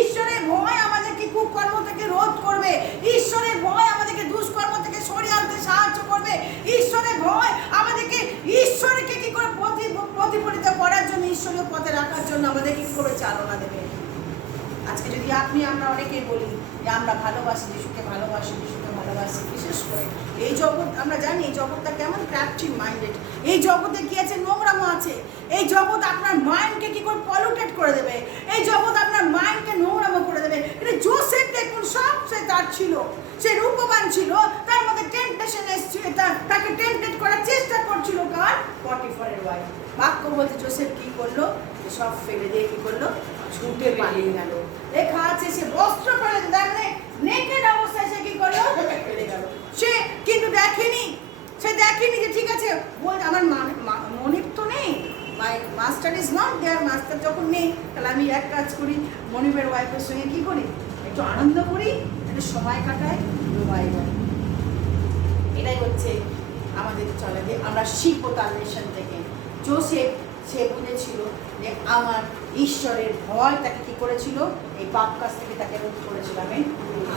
ঈশ্বরের ভয় আমাদেরকে কুকর্ম থেকে রোধ করবে। ঈশ্বরের ভয় আমাদেরকে দুষ্কর্ম থেকে সরিয়ে আনতে সাহায্য করবে। ঈশ্বরের ভয় আমাদেরকে ঈশ্বরকে কি করে প্রতিফলিত করার জন্য, ঈশ্বরীয় পথে রাখার জন্য আমাদেরকে কি করে চালনা দেবে। আজকে যদি আমরা অনেকে বলি যে আমরা ভালোবাসি যিশুকে, ভালোবাসি যিশুকে, ভালোবাসি, বিশেষ করে এই জগৎ, আমরা জানি এই জগৎটা কেমন ক্রাফটিং মাইন্ডেড। এই জগতে কি আছে? নোংরামো আছে। এই জগৎ আপনার মাইন্ডকে কি করে পলিউটেড করে দেবে। এই জগৎ আপনার মাইন্ডকে নোংরামো করে দেবে। কিন্তু জোসেফ দেখুন, সব সে তার ছিল, সে রূপবান ছিল, তার মধ্যে টেম্পটেশন এসেছিল, তাকে টেম্পটেড করার চেষ্টা করছিল কার? পটিফারের ওয়াইফ। বাক্য বলতে জোসেফ কি করলো? সব ফেলে দিয়ে কি করলো? ছুটে পালিয়ে গেল। লেখা আছে সে বস্ত্র ফেলে দেখলে নেকেড অবস্থায় সে কি করলো? ফেলে গেল। সে কিন্তু দেখেনি, সে দেখেনি যে ঠিক আছে আমার মনিব তো নেই, my master is not there. Master যখন নেই, তাহলে আমি এক কাজ করি, মনিবের ওয়াইফের সঙ্গে কি করি, একটু আনন্দ করি, একটু সময় কাটাই, ডুবাই যাই। এটাই হচ্ছে আমাদের চলে যে আমরা শিখবো তার লেসন থেকে। জোসেফ সে বুঝেছিল যে আমার ঈশ্বরের ভয় তাকে কি করেছিল? এই পাপ কাজ থেকে তাকে রোধ করেছিল। আমি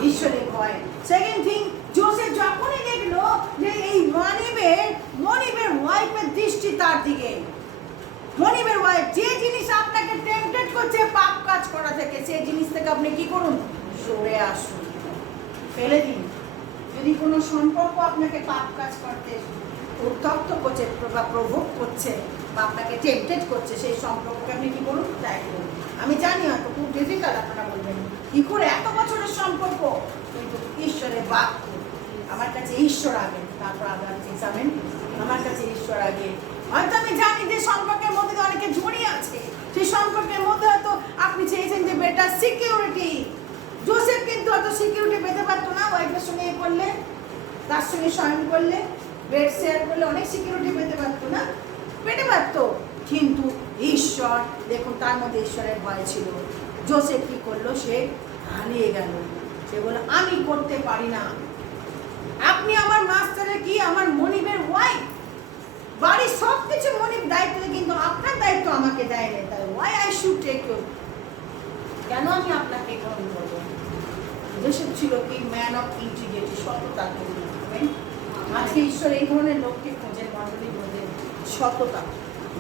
ঈশ্বরের ভয়। সেকেন্ড থিং, জোসেফ যখনই দেখলো যে এই মনিবের ওয়াইফের দৃষ্টি তার দিকে, মনিবের ওয়াইফ যে জিনিস আপনাকে টেম্পটেড করছে পাপ কাজ করা থেকে, সেই জিনিস থেকে আপনি কি করুন? সরে আসুন, ফেলে দিন। যদি কোনো সম্পর্ক আপনাকে পাপ কাজ করতে উত্তপ্ত করছে বা প্রভোগ করছে বা আপনাকে টেম্পটেড করছে, সেই সম্পর্ককে আপনি কি করুন? ত্যাগ করুন। আমি জানি হয়তো খুব ডিফিকাল্ট, আপনারা বলবেন কি করে এত বছরের সম্পর্ক, কিন্তু ঈশ্বরের বাক্য, আমার কাছে ঈশ্বর আগে, তারপর আদার এক্সামেন, আমার কাছে ঈশ্বর আগে। হয়তো আমি জানি যে সম্পর্কের মধ্যে অনেকে জড়িয়ে আছে, সেই সম্পর্কের মধ্যে হয়তো আপনি চেয়েছেন যে বেটার সিকিউরিটি। জোসেফ কিন্তু হয়তো সিকিউরিটি পেতে পারতো না, ওয়াইফের সঙ্গে এ করলে, তার সঙ্গে শয়ন করলে, বেড শেয়ার করলে অনেক সিকিউরিটি পেতে পারতো না, পেতে পারতো, কিন্তু ঈশ্বর দেখুন তার মধ্যে ঈশ্বরের ভয় ছিল। জোসেফ কি করলো? সে হারিয়ে গেল। সে বলল আমি করতে পারি না, আপনি আমার মাস্টারের কি, আমার মনিবের ওয়াইফ, বাড়ির সব কিছু মনিব দায়িত্ব, কিন্তু আপনার দায়িত্ব আমাকে দেয় না, তাই why I should take you, কেন আমি আপনাকে গ্রহণ করবো? জোসেফ ছিল কি? ম্যান অফ ইন্টিগ্রিটি, সততা। আজকে ঈশ্বর এই ধরনের লোককে খোঁজেন মণ্ডলীর মধ্যে, সততা,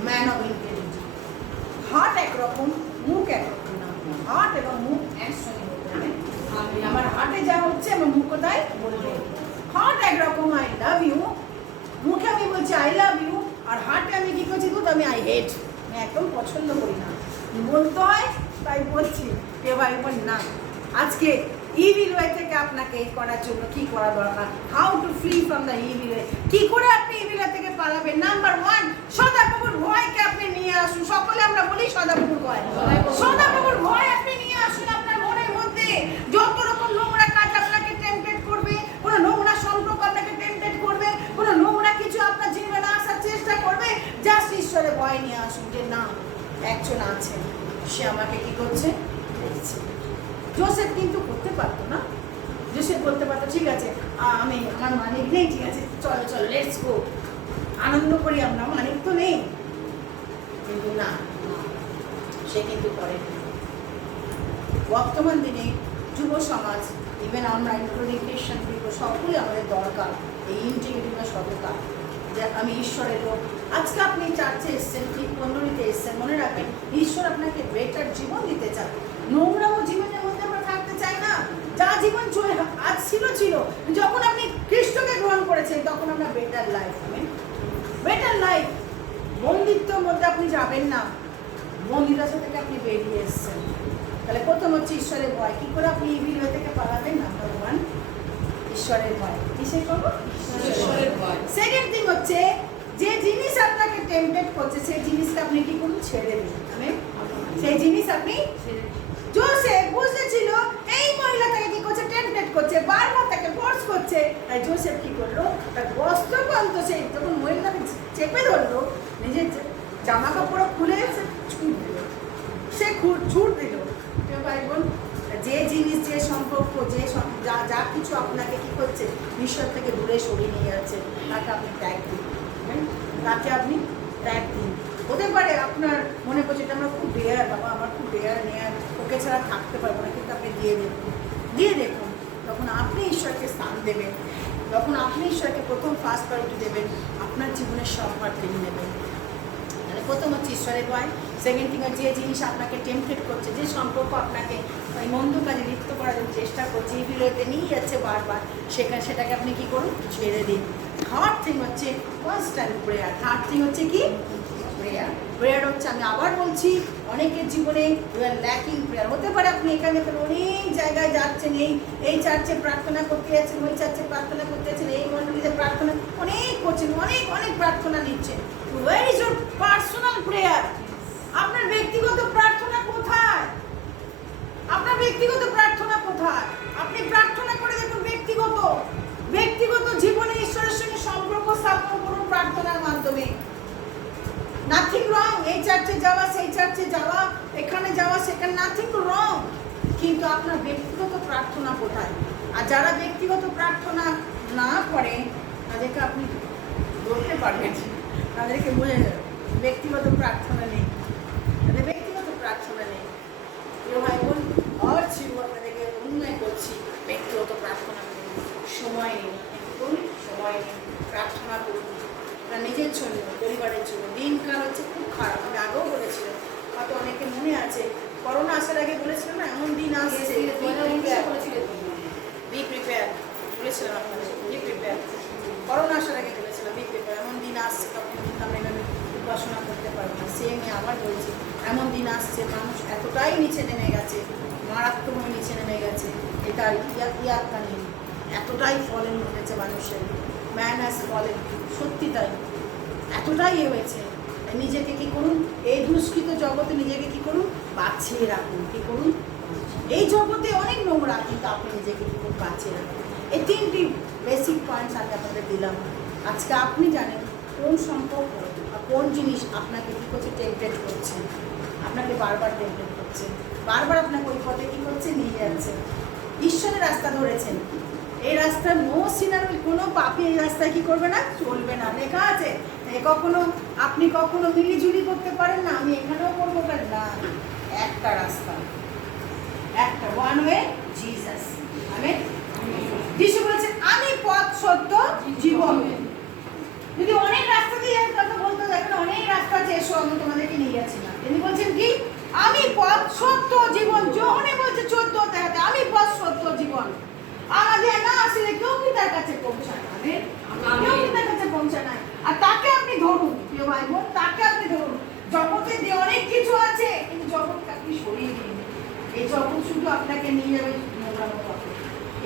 ম্যান অফ ইন্টিগ্রিটি। হার্ট একরকম, মুখ একরকম না, হার্ট এবং মুখ একসঙ্গে বলতে হবে। আমার হার্টে যা হচ্ছে আমার মুখ কোথায় বলবে। হার্ট একরকম, আই লাভ ইউ, মুখে আমি বলছি আই লাভ ইউ, আর হার্টে আমি কি করছি? তো আমি আই হেট, আমি একদম পছন্দ করি না, বলতে হয় তাই বলছি। কে ভাই বোন না, আজকে ইভিল ওয়ে থেকে আপনাকে করার জন্য কি করা দরকার? How to free from the evil way. কি করে আপনি ইভিল ওয়ে থেকে পালাবেন? নাম্বার 1, সদাপ্রভুর ভয়কে আপনি নিয়ে আসুন। সকলে আমরা বলি সদাপ্রভুর ভয়, সদাপ্রভুর ভয় আপনি নিয়ে আসুন আপনার মনের মধ্যে। যত রকম নোংরা কাজ আপনাকে টেম্পটেড করবে, কোনো নোংরা সম্পর্ক আপনাকে টেম্পটেড করবে, কোনো নোংরা কিছু আপনার জীবনে আসার চেষ্টা করবে, জাস্ট ঈশ্বরের ভয় নিয়ে আসুন যে না, একজন আছে, সে আমাকে কি করছে? দেখছে। জোসেফ কিন্তু করতে পারতো না। জোসেফ বলতে পারতো ঠিক আছে আমি, আমার মালিক নেই, ঠিক আছে চলো চলো লেটস গো, আনন্দ করি আমরা, মালিক তো নেই। কিন্তু না, সে কিন্তু করে। বর্তমান দিনে যুব সমাজ, ইভেন আমরা ইনক্লুডিং খ্রিস্টান পিপল, সকলে আমাদের দরকার এই ইন্টিগ্রিটি বা সততা, যে আমি ঈশ্বরের লোক। আজকে আপনি চার্চে এসছেন, ঠিক মণ্ডলীতে এসছেন, মনে রাখবেন ঈশ্বর আপনাকে বেটার জীবন দিতে চান। নোংরামো জীবনের মধ্যে আমরা থাকতে চাই না। যা জীবন আজ ছিল, যখন আপনি খ্রিস্টকে গ্রহণ করেছেন তখন আমরা বেটার লাইফ, বেটার লাইফ। বন্দিত্বর মধ্যে আপনি যাবেন না, বন্দিদশা থেকে আপনি বেরিয়ে এসছেন। তাহলে প্রথম হচ্ছে ঈশ্বরের ভয়। কি করে আপনি ইভিল ওয়ে থেকে পালাবেন? নাম্বার 1, ঈশ্বরের ভয়। কিসের করবো? ঈশ্বরের ভয়। সেকেন্ড থিং হচ্ছে যে জিনিস আপনাকে টেম্পটেড করছে সেই জিনিসটা আপনি কি করুন? ছেড়ে দিন। সেই জিনিস আপনি জোসেফ বুঝেছিল এই মহিলা তাকে কি করছে? টেম্পটেড করছে, বারবার তাকে ফোর্স করছে। তাই জোসেফ কি করলো? তার বস্ত্র বন্ধ, সেই যখন মহিলাকে চেপে ধরলো, নিজের জামা কাপড় খুলে সে ছুট দিল, সে ছুট দিল। প্রিয় ভাই বোন, যে জিনিস, যে সম্পর্ক, যা কিছু আপনাকে কি করছে ঈশ্বর থেকে দূরে সরিয়ে নিয়ে যাচ্ছে, তাকে আপনি ত্যাগ দিন, তাকে আপনি ত্যাগ দিন। হতে পারে আপনার মনে করছে এটা আমরা খুব ডেয়ার, বাবা আমার খুব ডেয়ার নেয়ার, ওকে ছাড়া থাকতে পারবো না, কিন্তু আপনি দিয়ে দেখুন। তখন আপনি ঈশ্বরকে স্থান দেবেন, যখন আপনি ঈশ্বরকে প্রথম ফার্স্ট প্রায়োরিটি দেবেন, আপনার জীবনের সব ভার টেনে নেবেন। তাহলে প্রথম হচ্ছে ঈশ্বরের ভয়, সেকেন্ড থিং যে জিনিস আপনাকে টেম্পটেড করছে, যে সম্পর্ক আপনাকে ওই মন্দ কাজে লিপ্ত করার জন্য চেষ্টা করছে, এই বিরোধে নিয়ে যাচ্ছে বারবার, সেটাকে আপনি কি করুন, ছেড়ে দিন। থার্ড থিং হচ্ছে কনস্ট্যান্ট প্রেয়ার। থার্ড থিং হচ্ছে কি, প্রেয়ার। প্রেয়ার হচ্ছে, আমি আবার বলছি, অনেকের জীবনে ল্যাকিং প্রেয়ার। হতে পারে আপনি এখানে অনেক জায়গায় যাচ্ছেন, এই চার্চে প্রার্থনা করতে যাচ্ছেন, ওই চার্চে প্রার্থনা করতে যাচ্ছেন, এই মন্ডলীতে প্রার্থনা অনেক করছেন, অনেক প্রার্থনা নিচ্ছেন। Where is your personal prayer? আপনার ব্যক্তিগত প্রার্থনা কোথায়? আপনার ব্যক্তিগত প্রার্থনা কোথায়? আপনি প্রার্থনা করে দেখুন, ব্যক্তিগত জীবনে ঈশ্বরের সঙ্গে সম্পর্ক স্থাপন করুন প্রার্থনার মাধ্যমে। নাথিং রং, এই চার্চে যাওয়া, সেই চার্চে যাওয়া, এখানে যাওয়া, সেখানে, নাথিং রং, কিন্তু আপনার ব্যক্তিগত প্রার্থনা কোথায়? আর যারা ব্যক্তিগত প্রার্থনা না করে তাদেরকে আপনি বলতে পারবেন, তাদেরকে বোঝা যাবে ব্যক্তিগত প্রার্থনা নেই, তাদের ব্যক্তিগত প্রার্থনা নেই। প্রিয় ভাই বোন, আর ছিল আপনাদেরকে উন্নয় করছি, ব্যক্তিগত প্রার্থনা করুন, সময় নেই, সময় নেই, প্রার্থনা করুন নিজের জন্য, পরিবারের জন্য। দিনকাল হচ্ছে খুব খারাপ, আমি আগেও বলেছিলাম, হয়তো অনেকে মনে আছে, করোনা আসার আগে বলেছিলাম না, এমন দিন আসছে, বি প্রিপেয়ার বলেছিলাম আপনাদের, বি প্রিপেয়ার। করোনা আসার আগে বলেছিলাম বি প্রিপেয়ার, এমন দিন আসছে তখন কিন্তু আমরা এভাবে উপাসনা করতে পারবো না। সে আমি আবার বলছি, এমন দিন আসছে, মানুষ এতটাই নিচে নেমে গেছে, মারাত্মকভাবে নিচে নেমে গেছে, এটার ইয়াত্তা নেই, এতটাই ফলেন ঘটেছে মানুষের, ম্যান হ্যাজ ফলেন, সত্যি তাই, এতটাই হয়েছে। নিজেকে কি করুন, এই দুষ্কৃত জগতে নিজেকে কি করুন, বাঁচিয়ে রাখুন। কি করুন, এই জগতে অনেক নোংরা, কিন্তু আপনি নিজেকে কি করুন, বাঁচিয়ে রাখুন। এই তিনটি বেসিক পয়েন্টস আমি আপনাদের দিলাম। আজকে আপনি জানেন কোন সম্পর্ক বা কোন জিনিস আপনাকে কী করছে, টেম্পটেড করছে, আপনাকে বারবার টেম্পটেড করছে, বারবার আপনাকে ওই পথে কী করছে, নিয়ে যাচ্ছে। ঈশ্বরের রাস্তা ধরেছেন, এই রাস্তা নো সিনার, কোনো পাপি এই রাস্তায় কি করবে না, চলবে না। লেখা আছে, আপনি কখনো মিলিজুলি করতে পারেন না, আমি এখানেও করবো না, একটা রাস্তা, একটা, ওয়ান ওয়ে, জিসাস। আমেন। যিশু বলেছেন, আমি পথ, সত্য, জীবন। যদি অনেক রাস্তা দিয়ে কথা বলতে দেখেন, অনেক রাস্তা আছে, এসো আমি তোমাদেরকে নিয়ে যাচ্ছি না। তিনি বলছেন কি, আমি পথ, সত্য, জীবন। যোহনে বলছে 14 দেখাতে, আমি পথ, সত্য, জীবন। আমাদের না আসলে কেউ কি তার কাছে পৌঁছায় না, কেউ কি তার কাছে পৌঁছায় না। আর তাকে আপনি ধরুন, প্রিয় ভাই বোন, তাকে আপনি ধরুন। জগতে যে অনেক কিছু আছে, কিন্তু জগৎকে আপনি সরিয়ে দিন। এই জগৎ শুধু আপনাকে নিয়ে যাবে নোংরামো পথে,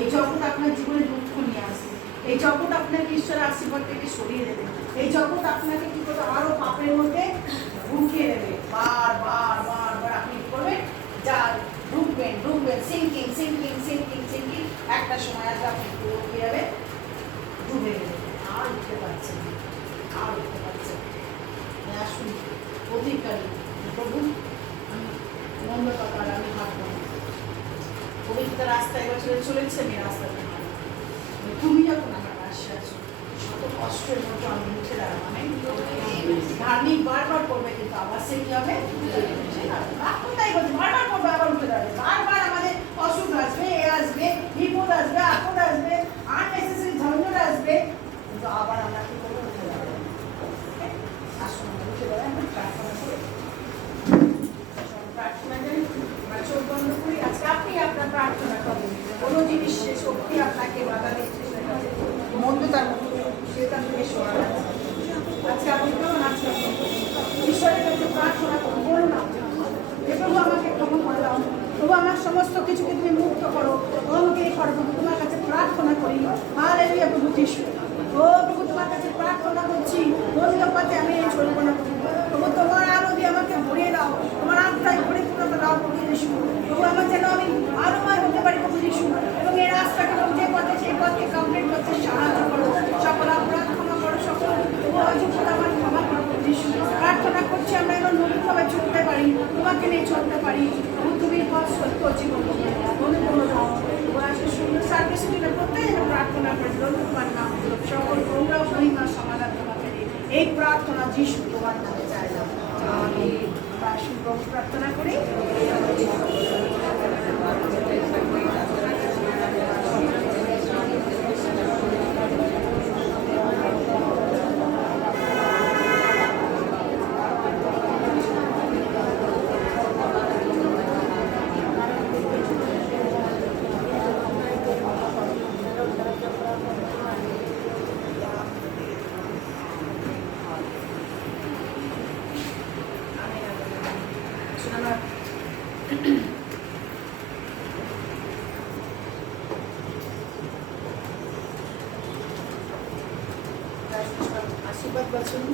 এই জগৎ আপনার জীবনে দুঃখ নিয়ে আসবে, এই জগৎ আপনাকে ঈশ্বরের আশীর্বাদ থেকে সরিয়ে দেবে, এই জগৎ আপনাকে কি করবে, আরো পাপের মধ্যে ঢুকিয়ে দেবে। বার আপনি কি করবেন, যা ঢুকবেন, সিঙ্কিং, একটা সময় আসবে আপনি পুরো কি হবে, ডুবে গেলেন, আর উঠতে পারছেন না, আসুন অধিকারী প্রভু, আমি মন্দ কথা আমি ভাববো না, পবিত্র রাস্তায় বছরে চলেছে, আমি রাস্তাতে তুমি যখন আমার পাশে আছো, শত কষ্টের মতো আমি উঠে দাঁড়াবো। ধার্মিক বারবার করবে, কিন্তু আবার সে কি হবে, তাই বলছে, বারবার করবে, আবার উঠে দাঁড়াবে। বারবার আমাদের অসুখ আসবে, আসবে, বিপদ আসবে, আপদ আসবে, আননেসেসারি ঝঞ্ঝট আসবে, কিন্তু আবার আমরা কি করবো, উঠে দাঁড়াবো। আসুন আমরা উঠে দাঁড়াই, আমরা প্রার্থনা করি, প্রার্থনা করি, আমরা চোখ বন্ধ করি। আজকে আপনি আপনার প্রার্থনা করুন, কোনো জিনিস শক্তি আপনাকে বাধা দিচ্ছে, মন্দতার মতো সেটা থেকে সরা যাচ্ছে। আজকে আপনি কেমন আছেন, ঈশ্বরের কাছে প্রার্থনা করুন, বলুন প্রভু আমাকে ক্ষমা করে দাও, প্রভু আমার সমস্ত কিছুকে তুমি মুক্ত করো, আমাকে এই করো, তোমার কাছে প্রার্থনা করি। হালেলুয়া প্রভু যিশু, ও প্রভু তোমার কাছে প্রার্থনা করছি, মন্দ পথে আমি চলবো না প্রভু, তোমার আলো দিয়ে আমাকে ভরিয়ে দাও, তোমার আত্মায় পরিপূর্ণতা দাও প্রভু যিশু। প্রভু আমার যেন আমি আলোময় হতে পারি প্রভু যিশু, এবং এই রাস্তাকে যে পথে সেই পথকে কমপ্লিট করতে সাহায্য করো। সকল অপরাধ ক্ষমা করো, সকল অযোগ্যতা আমার ক্ষমা করো প্রভু যিশু। প্রার্থনা করছি করতে পারি এবং তুমি পথ সত্য জীবন সুন্দর সার্ভিস প্রত্যেক প্রার্থনা করি তোমার নাম সকল তোমরা মহিমা সমাধান তোমাকে এই প্রার্থনা যিশু তোমার নামে চাইলাম আমি প্রভু প্রার্থনা করি। আশীর্বাদ বচন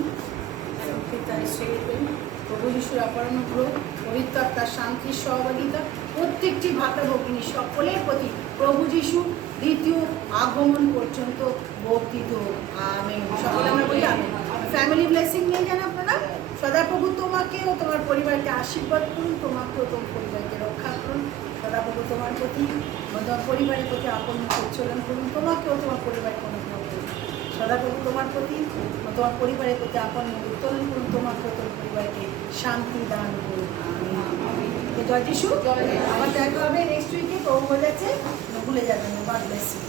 পিতার সেবন প্রভু যিশুর অপরানুগ্রহ পবিত্র আত্মার শান্তির সহভাগিতা প্রত্যেকটি ভাতা ভগিনী সকলের প্রতি প্রভু যিশু দ্বিতীয় আগমন পর্যন্ত বর্তিত আমেন। সকলে আমরা বলি আমেন। ফ্যামিলি ব্লেসিং নিয়ে যান আপনারা। সদাপ্রভু তোমাকে ও তোমার পরিবারকে আশীর্বাদ করুন, তোমাকে ও তোমার পরিবারকে রক্ষা করুন। সদাপ্রভু তোমার প্রতি তোমার পরিবারের প্রতি আপন উচ্চারণ করুন, তোমাকে ও তোমার পরিবারকে অনুগ্রহ করুন। সদাপ্রভু তোমার প্রতি তোমার পরিবারের প্রতি আপন উত্তোলন করুন, তোমাকে ও তোমার পরিবারকে শান্তি দান করুন। জয় যিশু। আবার দেখা হবে নেক্সট উইকে। প্রভু বলেছে ভুলে যাবেন। God bless you.